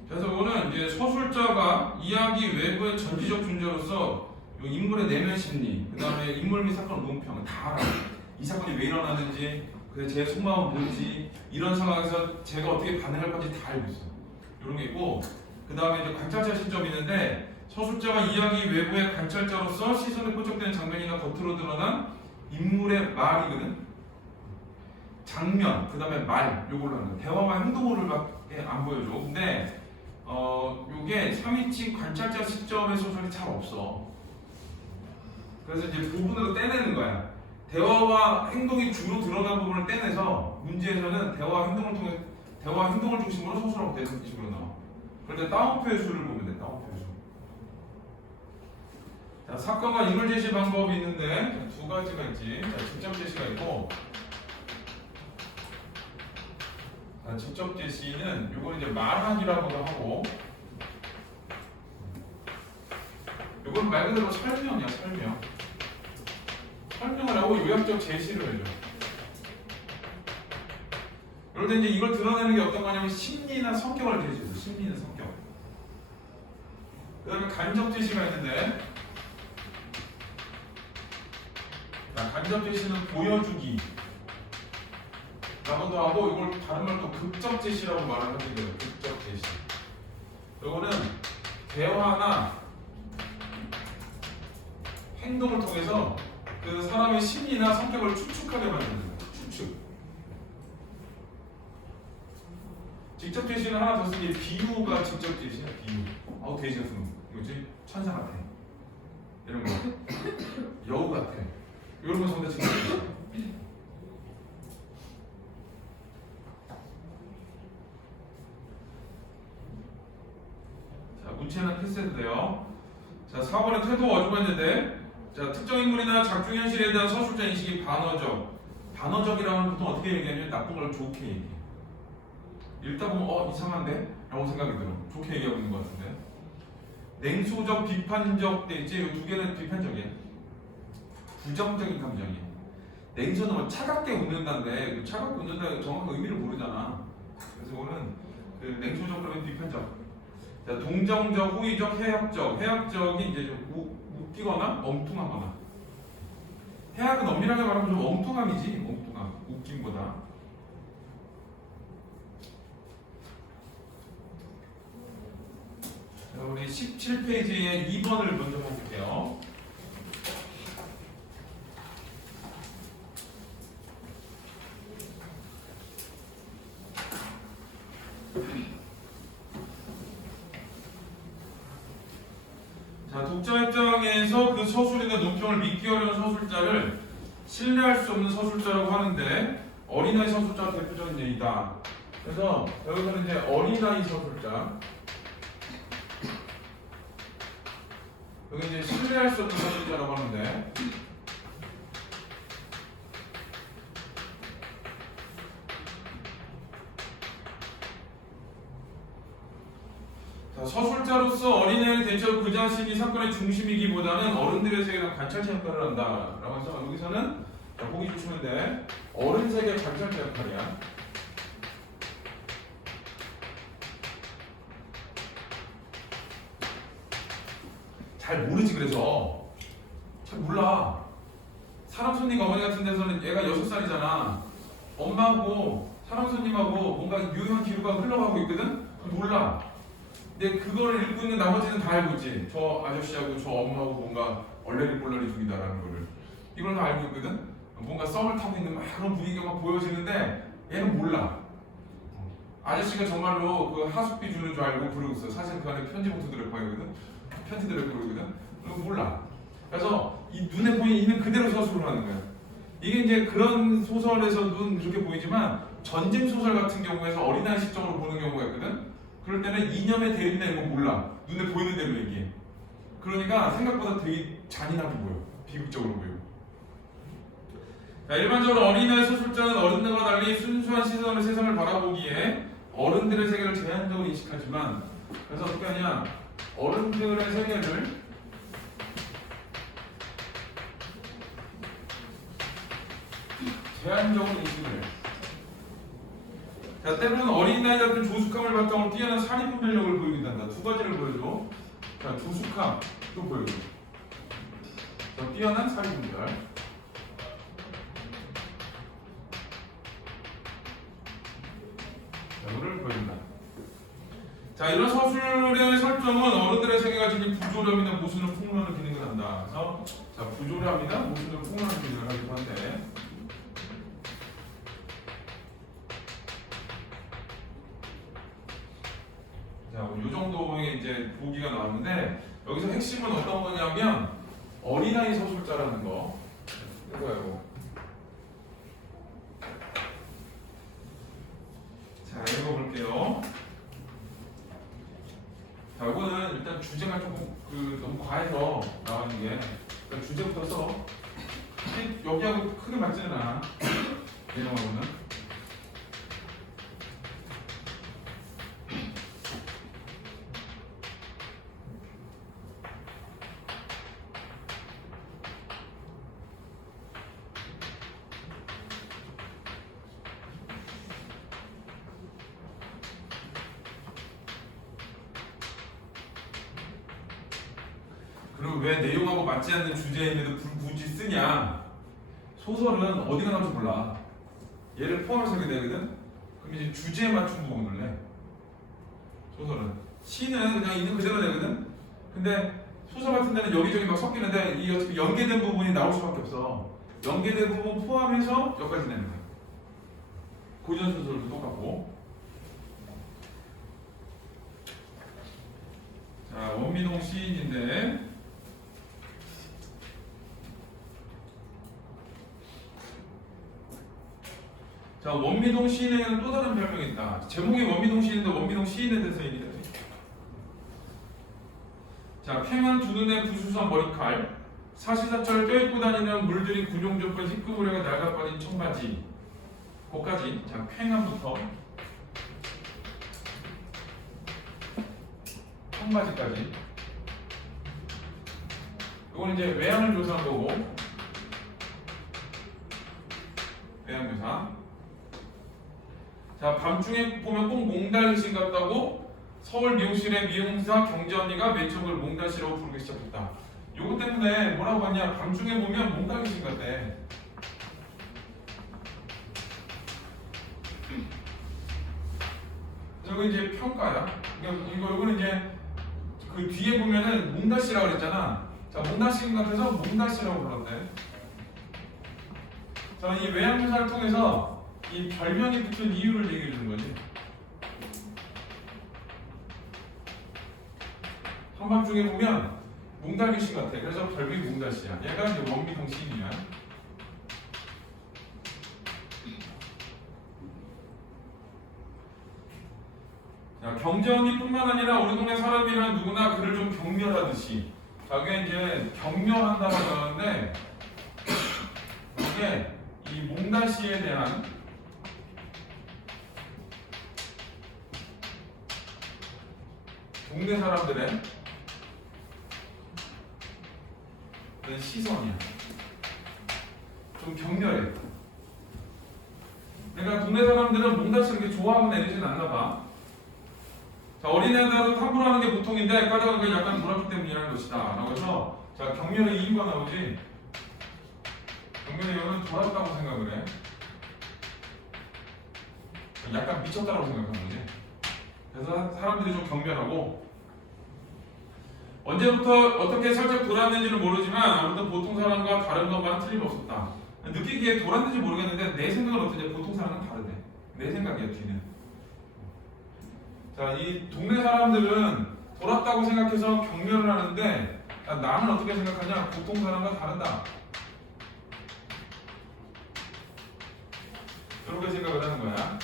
그래서 오늘 이제 서술자가 이야기 외부의 전지적 존재로서 요 인물의 내면 심리, 그 다음에 인물 및 사건 논평 다 알아요. 이 사건이 왜 일어나는지, 제 속마음은 뭔지, 이런 상황에서 제가 어떻게 반응할 건지 다 알고 있어요. 이런 게 있고, 그 다음에 이제 관찰자 시점이 있는데 서술자가 이야기 외부의 관찰자로서 시선에 포착되는 장면이나 겉으로 드러난 인물의 말이거든. 장면, 그 다음에 말, 요걸로 하는 거야. 대화와 행동으로밖에 안 보여줘. 근데 요게 3인칭 관찰자 시점의 소설이 잘 없어. 그래서 이제 부분으로 떼내는 거야. 대화와 행동이 주로 드러난 부분을 떼내서 문제에서는 대화와 행동을 중심으로 소설하고 되는 식으로 나와. 그럴 때 따옴표의 수를 보면 돼. 따옴표의 수. 자, 사건과 인물 제시 방법이 있는데 두 가지가 있지. 자, 직접 제시가 있고. 직접 제시는 요걸 이제 말하기라고도 하고, 요건 말 그대로 설명이야. 설명을 하고 요약적 제시를 해줘. 이럴 때 이제 이걸 드러내는 게 어떤 거냐면 심리나 성격을 제시해줘. 심리나 성격. 그 다음에 간접 제시가 있는데, 간접 제시는 보여주기 라고도 하고, 이걸 다른 말로 극적 제시라고 말을 하는 거예요. 극적 제시. 이거는 대화나 행동을 통해서 그 사람의 심리나 성격을 추측하게 만드는 거예요. 추측. 직접 제시는 하나 더 쓰기. 비유가 직접 제시야. 비유. 돼지 같은 거. 이거지? 천사 같아. 이런 거. 여우 같아. 이런 거 전부 다 직접 제시야. 문체는 패스해도 돼요. 자, 4번에 태도 어주가 있는데, 자, 특정 인물이나 작중 현실에 대한 서술자 인식이 반어적. 반어적이라면 보통 어떻게 얘기하냐면 나쁜 걸 좋게 얘기해. 읽다 보면 이상한데? 라고 생각이 들어. 좋게 얘기하고 있는 것 같은데. 냉소적, 비판적 때 있지? 이 두 개는 비판적이야. 부정적인 감정이야. 냉소는 뭐 차갑게 웃는다는데, 차갑게 웃는다 정확한 의미를 모르잖아. 그래서 오늘 그 냉소적 그러면 비판적. 자, 동정적, 호의적, 해학적. 해학적이 이제 좀 웃기거나 엉뚱하거나. 해학은 엄밀하게 말하면 좀 엉뚱함이지. 엉뚱함. 웃김보다. 자, 우리 17페이지에 2번을 먼저 볼게요. 자, 독자 입장에서 그 서술이나 논평을 믿기 어려운 서술자를 신뢰할 수 없는 서술자라고 하는데, 어린아이 서술자가 대표적인 예이다. 그래서 여기서는 이제 어린아이 서술자, 여기 이제 신뢰할 수 없는 서술자라고 하는데, 서술자로서 어린애를 대체로 그 자신이 사건의 중심이기보다는 어른들의 세계나 관찰자 역할을 한다 라고 해서 여기서는 보기 주시면 돼. 어른 세계 관찰자 역할이야. 잘 모르지. 그래서 잘 몰라. 사람 손님 어머니 같은 데서는 얘가 6살이잖아. 엄마하고 사람 손님하고 뭔가 유효한 기류가 흘러가고 있거든? 몰라. 근데 그거를 읽고 있는 나머지는 다 알고 있지. 저 아저씨하고 저 엄마하고 뭔가 얼레리 꼴레리 중이다라는 거를. 이걸 다 알고 있거든? 뭔가 썸을 타고 있는 막 그런 분위기가 막 보여지는데 얘는 몰라. 아저씨가 정말로 그 하숙비 주는 줄 알고 그러고 있어. 사실 그 안에 편지 봉투 들을 거거든. 편지 들을 거거든. 그거 몰라. 그래서 이 눈에 보이는 그대로 서술을 하는 거야. 이게 이제 그런 소설에서는 이렇게 보이지만 전쟁 소설 같은 경우에서 어린아이 시점으로 보는 경우가 있거든. 그럴 때는 이념의 대립이나 이런 거 몰라. 눈에 보이는 대로 얘기해. 그러니까 생각보다 되게 잔인하게 보여. 비극적으로 보여. 자, 일반적으로 어린아이 소설자는 어른들과 달리 순수한 시선으로 세상을 바라보기에 어른들의 세계를 제한적으로 인식하지만, 그래서 어떻게 하냐, 어른들의 세계를 제한적으로 인식을 해. 자, 때로는 어린아이 같은 조숙함을 바탕으로 뛰어난 사리 분별력을 보이기도 한다. 두 가지를 보여줘. 자, 조숙함 또 보여줘. 자, 뛰어난 사리 분별. 이거를 보여준다. 자, 이런 서술의 설정은 어른들의 세계가 지닌 부조람이나 모순을 폭로하는 기능을 한다. 그래서 자, 부조람이나 모순을 폭로하는 기능을 하기도 한데, 자, 이 정도의 이제 보기가 나왔는데, 여기서 핵심은 어떤 거냐면 어린아이 서술자라는 거. 이거예요. 자, 읽어볼게요. 자, 이거는 일단 주제가 조금 너무 과해서 나가는 게, 일단 주제부터 써. 여기하고 크게 맞지는 않아. 내용하고는. 그리고 왜 내용하고 맞지 않는 주제인데도 굳이 쓰냐? 소설은 어디가 나올지 몰라. 얘를 포함해서 하게 되거든. 그럼 이제 주제에 맞춘 부분을 내. 소설은. 시는 그냥 있는 그대로 내거든. 근데 소설 같은 데는 여기저기 막 섞이는데 이 어차피 연계된 부분이 나올 수밖에 없어. 연계된 부분 포함해서 여기까지 내는 거야. 고전 소설도 똑같고. 자, 원미동 시인인데, 자, 원미동 시인에게는 또 다른 별명이 있다. 제목이 원미동 시인인데 원미동 시인에 대해서 얘기해. 자, 팽한 두 눈의 부수선 머리칼, 사시사철 껴입고 다니는 물들인 군용조건 희끄무레가 낡아빠진 청바지. 거기까지. 자, 팽한부터 청바지까지. 이건 이제 외양을 묘사한 거고, 외양 묘사. 자, 밤중에 보면 꼭 몽달귀신 같다고 서울 미용실의 미용사 경제 언니가 맨 처음 몽달씨라고 부르기 시작했다. 요거 때문에 뭐라고 하냐, 밤중에 보면 몽달귀신 같대. 저거 이제 평가야. 이거는 이제 그 뒤에 보면은 몽달씨라고 그랬잖아. 자, 몽달씨 같아서 몽달씨라고 불렀대. 자, 이 외양묘사를 통해서 이 별명이 붙은 이유를 얘기해 주는 거지. 한밤중에 보면 몽달귀신 같아. 그래서 별명이 몽달씨야. 얘가 이제 원미동 시인이야. 자, 경제언니뿐만 아니라 우리 동네 사람이란 누구나 그를 좀 경멸하듯이. 자, 이게 이제 경멸한다고 하는데, 이게 이 몽달씨에 대한 동네 사람들의 그런 시선이야. 좀 격렬해. 그러니까 동네 사람들은 몽달씨 이렇게 좋아하고 내리진 않나 봐. 자, 어린애들도 탐구를 하는 게 보통인데 까다로운 게 약간 놀았기 때문이라는 것이다. 라고 해서 자, 경멸의 이유가 나오지. 경멸의 이유는 돌았다고 생각을 해. 약간 미쳤다고 생각하는 거지. 그래서 사람들이 좀 경멸하고, 언제부터 어떻게 살짝 돌았는지는 모르지만 아무튼 보통 사람과 다른 것만은 틀림없었다. 느끼기에 돌았는지 모르겠는데 내 생각은 어떠냐? 보통 사람은 다르대. 내 생각이야 뒤는. 자, 이 동네 사람들은 돌았다고 생각해서 경멸을 하는데 나는 어떻게 생각하냐? 보통 사람과 다르다. 이렇게 생각을 하는 거야.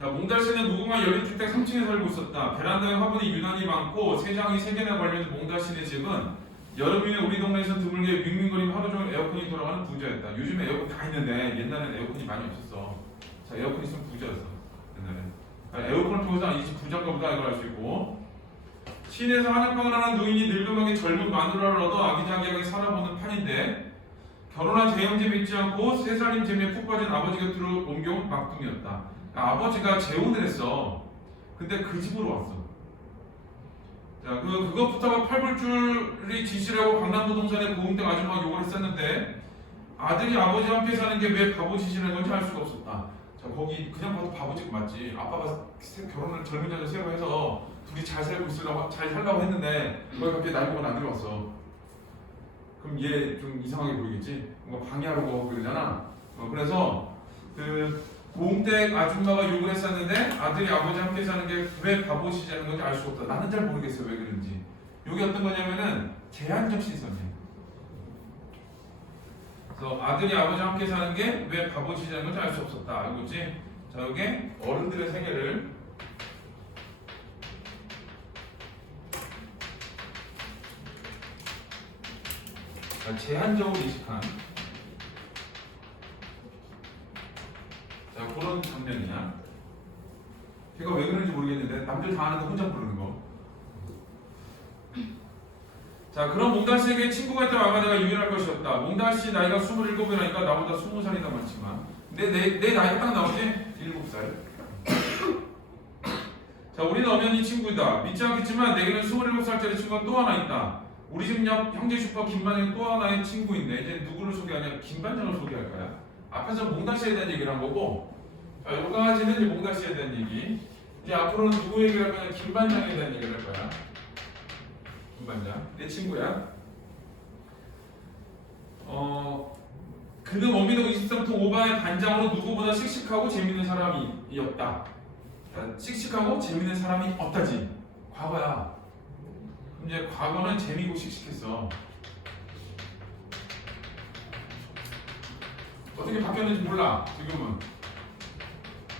자, 몽달씨는 무궁화 연립주택 3층에 살고 있었다. 베란다에 화분이 유난히 많고 세장이 3개나 걸려있는 몽달씨네 집은 여름이면 우리 동네에서 드물게 윙윙거리며 하루 종일 에어컨이 돌아가는 부자였다. 요즘 에어컨 다 있는데 옛날에는 에어컨이 많이 없었어. 자, 에어컨 있으면 부자였어. 옛날에. 에어컨을 통해서 이 집 부자인가 보다 이걸 알 수 있고, 시내에서 한약방을 하는 노인이 늙음하게 젊은 마누라를 얻어 아기자기하게 살아보는 판인데 결혼한 재형집에 있지 않고 3살림 재미에 푹 빠진 아버지 곁으로 옮겨온 막둥이였다. 아버지가 재혼을 했어. 근데 그 집으로 왔어. 자, 그것부터가 팔불줄이 지시라고 강남부동산의 고흥댁 아줌마가 욕을 했었는데 아들이 아버지 함께 사는 게 왜 바보 짓이라는 건지 알 수가 없었다. 자, 거기 그냥 봐도 바보 짓 맞지. 아빠가 결혼을 젊은 여자 새로 해서 둘이 잘 살고 있으려고 잘 살라고 했는데 거기 갑자기 날 보고 안 들어왔어. 그럼 얘 좀 이상하게 보이겠지? 뭔가 방해하려고 그러잖아. 그래서 그 고흥댁 아줌마가 욕을 했었는데 아들이 아버지 함께 사는 게 왜 바보시자는 건지 알 수 없다. 나는 잘 모르겠어요 왜 그런지. 이게 어떤 거냐면은 제한적 시선이에요. 그래서 아들이 아버지 함께 사는 게 왜 바보시자는 건지 알 수 없었다. 알고 있지? 자, 이게 어른들의 세계를 제한적으로 인식한 자, 그런 장면이야. 걔가 왜 그런지 모르겠는데 남들 다 아는데 혼자 부르는 거. 자, 그런 몽달씨에게 친구가 있다면 아마 내가 유일할 것이었다. 몽달씨 나이가 27이라니까 나보다 20살이나 많지만 내 나이가 딱 나오지? 7살. 자, 우리는 엄연히 친구이다. 믿지 않겠지만 내게는 27살짜리 친구가 또 하나 있다. 우리 집 옆 형제 슈퍼 김반장이 또 하나의 친구인데 이제 누구를 소개하냐? 김반장을 소개할 거야. 앞에서 몽달씨에 대한 얘기를 한 거고, 자, 요강아지는 이제 몽달씨에 대한 얘기. 이제 앞으로는 누구 얘기를 할 거냐? 김반장에 대한 얘기를 할 거야. 김반장, 내 친구야. 그는 원민호 23통 5반의 반장으로 누구보다 씩씩하고 재밌는 사람이었다. 자, 씩씩하고 재밌는 사람이 없다지. 과거야. 이제 과거는 재미고 씩씩했어. 어떻게 바뀌었는지 몰라 지금은.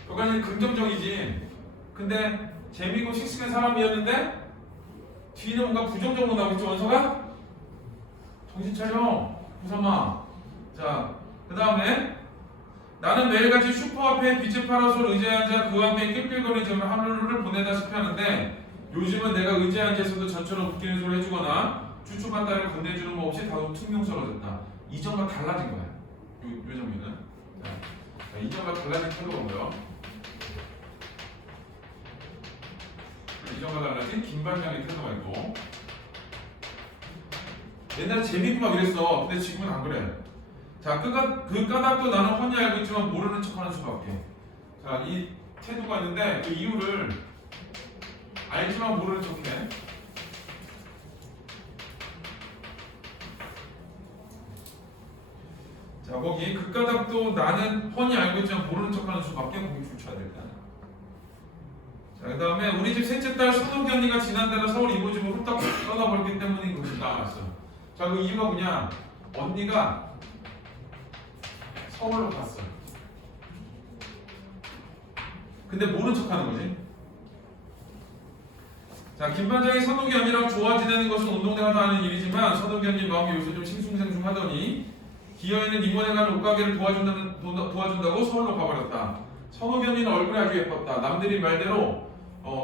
그거는 긍정적이지. 근데 재미고 씩씩한 사람이었는데 뒤는 뭔가 부정적으로 나오겠죠. 원서가 정신 차려 부삼아. 자, 그 다음에 나는 매일같이 슈퍼 앞에 빛의 파라솔 의자에 앉아 그와 함께 낄낄거리는 하루를 보내다시피 하는데 요즘은 내가 의자에 앉아서도 전처럼 웃기는 소리 해주거나 쭈쭈바다를 건네주는 법 없이 다소 퉁명스러워졌다. 이전과 달라진 거야. 요 장면은. 자, 이전과 달라진 태도가 뭐야? 이전과 달라진 김반장의 태도가 있고, 옛날에 재밌고 막 이랬어. 근데 지금은 안 그래. 자, 그 까닭도 나는 훤히 알고 있지만 모르는 척하는 수밖에. 자, 이 태도가 있는데 그 이유를 알지만 모르는 척해. 자, 거기 그 까닭도 나는 훤히 알고 있지만 모르는 척하는 수밖에 공이 줄쳐야 될까. 자, 그 다음에 우리 집 셋째 딸 손옥이 언니가 지난달에 서울 이모집으로 훌떡 떠나버렸기 때문인 것이 나왔어. 자, 그 이유가 뭐냐? 언니가 서울로 갔어. 근데 모른 척하는 거지. 자, 김반장이 선욱이 언니랑 좋아 지내는 것은 운동회 하다 하는 일이지만 선욱이 언니 마음이 요새 좀 싱숭생숭하더니 기어있는 이모네 가는 옷가게를 도와준다고 서울로 가버렸다. 선욱이 언니는 얼굴이 아주 예뻤다. 남들이 말대로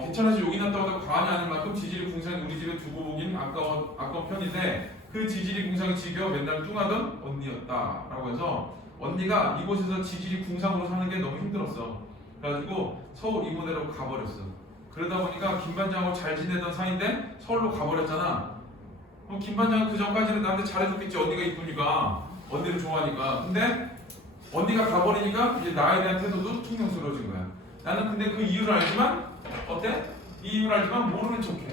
괜찮아서 욕이 났다고 해도 과언이 아닐 만큼 지질이 궁상이 우리 집에 두고 보긴 아까운 편인데 그 지질이 궁상이 지겨워 맨날 뚱하던 언니였다 라고 해서 언니가 이곳에서 지질이 궁상으로 사는 게 너무 힘들었어. 그래가지고 서울 이모네로 가버렸어. 그러다 보니까 김반장하고 잘 지내던 사이인데 서울로 가버렸잖아. 그럼 김반장은 그 전까지는 나한테 잘해줬겠지. 언니가 이쁘니까, 언니를 좋아하니까. 근데 언니가 가버리니까 이제 나에 대한 태도도 퉁명스러워진 거야. 나는 근데 그 이유를 알지만 어때? 이 이유를 알지만 모르는 척해.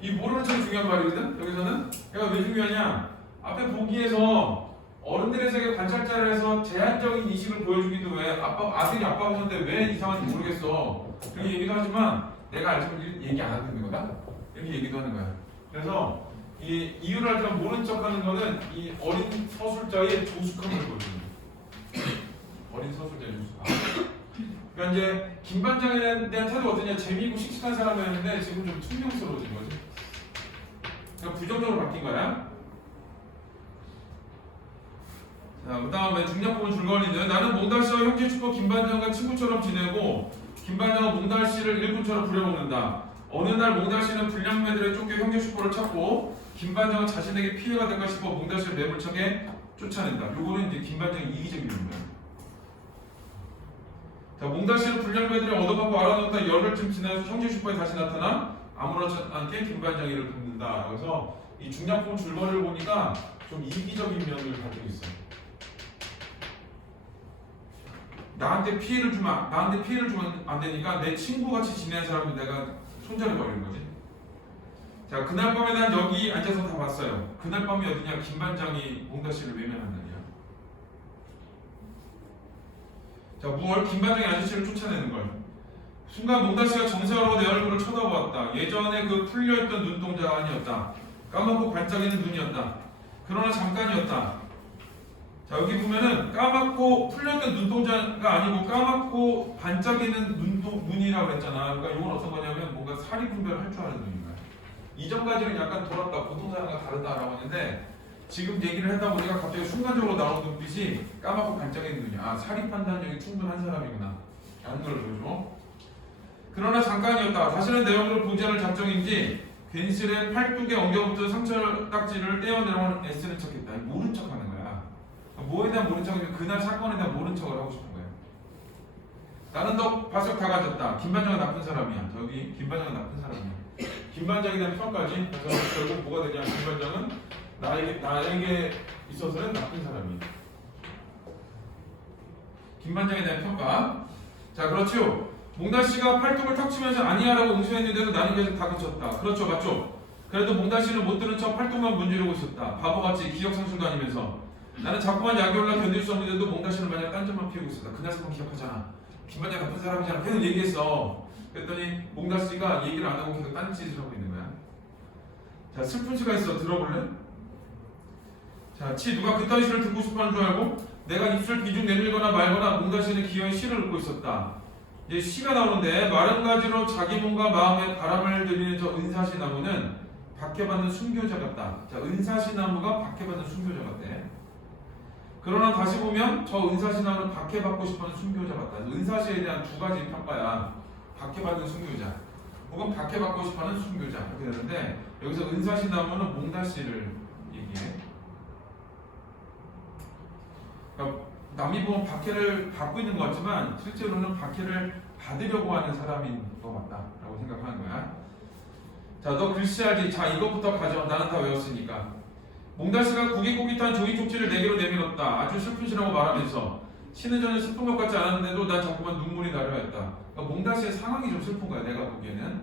이 모르는 척이 중요한 말이거든. 여기서는 얘가 왜 중요하냐? 앞에 보기에서 어른들의 세계 관찰자를 해서 제한적인 이식을 보여주기도 왜 아들이 아빠 보는데 왜 이상한지 모르겠어. 이렇게 얘기도 하지만 내가 알지만 얘기 안 하는 거다. 이렇게 얘기도 하는 거야. 그래서 이 이유를 알지만 모른 척하는 거는 이 어린 서술자의 조숙함을 보여주는 거야. 어린 서술자의 조숙함. 그러니까 이제 김반장에 대한 태도가 어떠냐? 재미있고 씩씩한 사람이었는데 지금 좀 퉁명스러워진 거지. 그러니까 부정적으로 바뀐 거야. 자, 그 다음에 중략부분 줄거리는 나는 몽달씨와 형제 슈퍼 김반장과 친구처럼 지내고 김반장은 몽달씨를 일꾼처럼 부려먹는다. 어느 날 몽달씨는 불량매들에 쫓겨 형제 슈퍼를 찾고 김반장은 자신에게 피해가 될까 싶어 몽달씨를 매몰차게 쫓아낸다. 요거는 이제 김반장의 이기적인 면이야. 자, 몽달씨는 불량매들이 얻어맞고 알아놓다 열흘쯤 지나서 형제 슈퍼에 다시 나타나 아무렇지 않게 김반장이 이를 돕는다. 그래서 이 중략부분 줄거리를 보니까 좀 이기적인 면을 가지고 있어요. 나한테 피해를 주면 안 되니까 내 친구같이 지내는 사람을 내가 손절해 버리는 거지. 자, 그날 밤에 난 여기 앉아서 다 봤어요. 그날 밤이 어디냐? 김반장이 몽달씨를 외면한 날이야. 자, 무얼 김반장이 아저씨를 쫓아내는 걸. 순간 몽달씨가 정색하고 내 얼굴을 쳐다보았다. 예전에 그 풀려있던 눈동자가 아니었다. 까맣고 반짝이는 눈이었다. 그러나 잠깐이었다. 자, 여기 보면은 까맣고 풀렸던 눈동자가 아니고 까맣고 반짝이는 눈이라고 그랬잖아. 그러니까 이건 어떤 거냐면 뭔가 사리 분별을 할 줄 아는 눈인 거야. 이전까지는 약간 돌았다, 보통 사람과 다르다라고 했는데 지금 얘기를 하다 보니까 갑자기 순간적으로 나오는 눈빛이 까맣고 반짝이는 눈이야. 아, 사리 판단력이 충분한 사람이구나 라는 걸 보여줘. 그러나 잠깐이었다. 다시는 내 얼굴을 보지 않을 작정인지 괜스레 팔뚝에 엉겨붙은 상처딱지를 떼어내려고 애쓰는 척했다. 모른 척하는 거야. 뭐에 대한 모른 척이면 그날 사건에 대한 모른 척을 하고 싶은 거예요. 나는 더 바싹 다가졌다. 김반장은 나쁜 사람이야. 저기 김반장은 나쁜 사람이야. 김반장에 대한 평가지. 그래서 결국 뭐가 되냐? 김반장은 나에게 있어서는 나쁜 사람이야. 김반장에 대한 평가. 자, 그렇죠. 몽달씨가 팔뚝을 탁 치면서 아니야라고 응수했는데도 나는 계속 다그쳤다. 그렇죠, 맞죠? 그래도 몽달씨는 못 들은 척 팔뚝만 문지르고 있었다. 바보같이 기억 상실도 아니면서. 나는 자꾸만 약이 올라 견딜 수 없는데도 몽달씨는 마냥 딴점만 피우고 있었다. 그날 사건 기억하잖아. 김반장 나쁜 사람이잖아. 계속 얘기했어. 그랬더니 몽달씨가 얘기를 안 하고 계속 딴짓을 하고 있는 거야. 자, 슬픈 시가 있어. 들어볼래? 자, 누가 그따위 시를 듣고 싶어하는 줄 알고 내가 입술 비중 내밀거나 말거나 몽달씨는 기어이 시를 읽고 있었다. 이제 시가 나오는데 마른 가지로 자기 몸과 마음에 바람을 들이는 저 은사시 나무는 박해받는 순교자 같다. 자, 은사시 나무가 박해받는 순교자 같대. 그러나 다시 보면 저 은사시 나무는 박해받고 싶어하는 순교자 같다. 은사시에 대한 두 가지 평가야. 박해받는 순교자 혹은 박해받고 싶어하는 순교자 이렇게 되는데 여기서 은사시 나무는 몽달씨를 얘기해. 그러니까 남이 보면 박해를 받고 있는 것 같지만 실제로는 박해를 받으려고 하는 사람인 것 같다라고 생각하는 거야. 자, 너 글씨하지. 자, 이것부터 가져. 나는 다 외웠으니까. 몽달씨가 구깃구깃한 종이 쪽지를 내게로 내밀었다. 아주 슬픈 시라고 말하면서 시는 전혀 슬픈 것 같지 않았는데도 난 자꾸만 눈물이 나려 했다. 그러니까 몽달씨의 상황이 좀 슬픈 거야. 내가 보기에는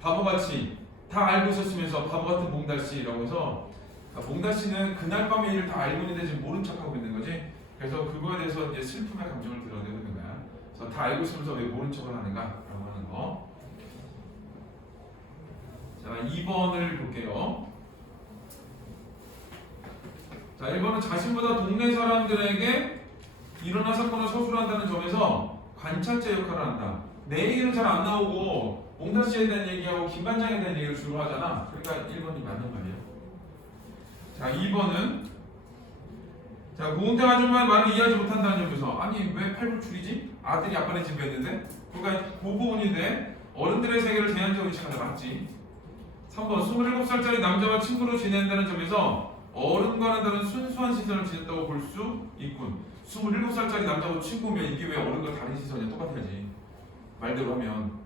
바보같이 다 알고 있었으면서 바보같은 몽달씨라고 해서 그러니까 몽달씨는 그날 밤의 일을 다 알고 있는데 지금 모른 척하고 있는 거지. 그래서 그거에 대해서 이제 슬픔의 감정을 드러내는 거야. 그래서 다 알고 있으면서 왜 모른 척을 하는가라고 하는 거. 자, 2번을 볼게요. 자, 1번은 자신보다 동네 사람들에게 일어난 사건을 서술한다는 점에서 관찰자 역할을 한다. 내 얘기는 잘 안 나오고 몽달씨에 대한 얘기하고 김반장에 대한 얘기를 주로 하잖아. 그러니까 1번이 맞는 말이에요. 자, 2번은 자, 무운장 아줌마의 말을 이해하지 못한다는 점에서 아니 왜 팔불출이지? 아들이 아빠네 집에 있는데? 그러니까 그 부분인데 어른들의 세계를 제한적으로 인식하다 맞지? 3번 27살짜리 남자와 친구로 지낸다는 점에서 어른과는 다른 순수한 시선을 지녔다고 볼 수 있군. 27살짜리 남자하고 친구면 이게 왜 어른과 다른 시선이야? 똑같아야지. 말대로 하면.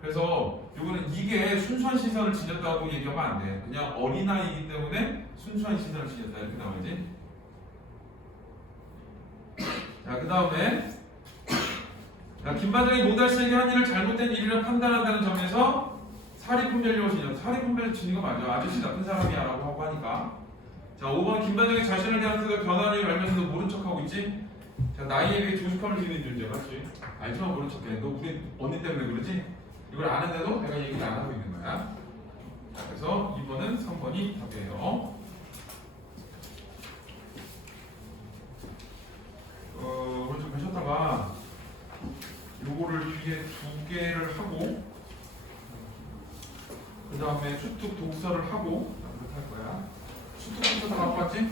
그래서 이거는 이게 순수한 시선을 지녔다고 얘기하면 안 돼. 그냥 어린아이이기 때문에 순수한 시선을 지녔다 이렇게 나와야지. 자, 그 다음에 김반장이 몽달씨에게 한 일을 잘못된 일이라 판단한다는 점에서 사리 분별력 진영. 사리 분별 진이가 맞아. 아저씨 나쁜 사람이야라고 하고 하니까. 자, 5번 김반장이 자신을 대한 뜻의 변화를 알면서도 모른 척하고 있지. 자, 나이에 비해 조숙함을 지닌 존재 맞지? 알지만 모른 척해. 너 우리 언니 때문에 그러지? 이걸 아는데도 내가 얘기를 안 하고 있는 거야. 자, 그래서 2번은 3번이 답이에요. 오늘 좀 하셨다가 요거를 뒤에 2개를 하고 그 다음에 수특 독서를 하고 그렇게 할 거야. 수특 독서 다 갖고 왔지?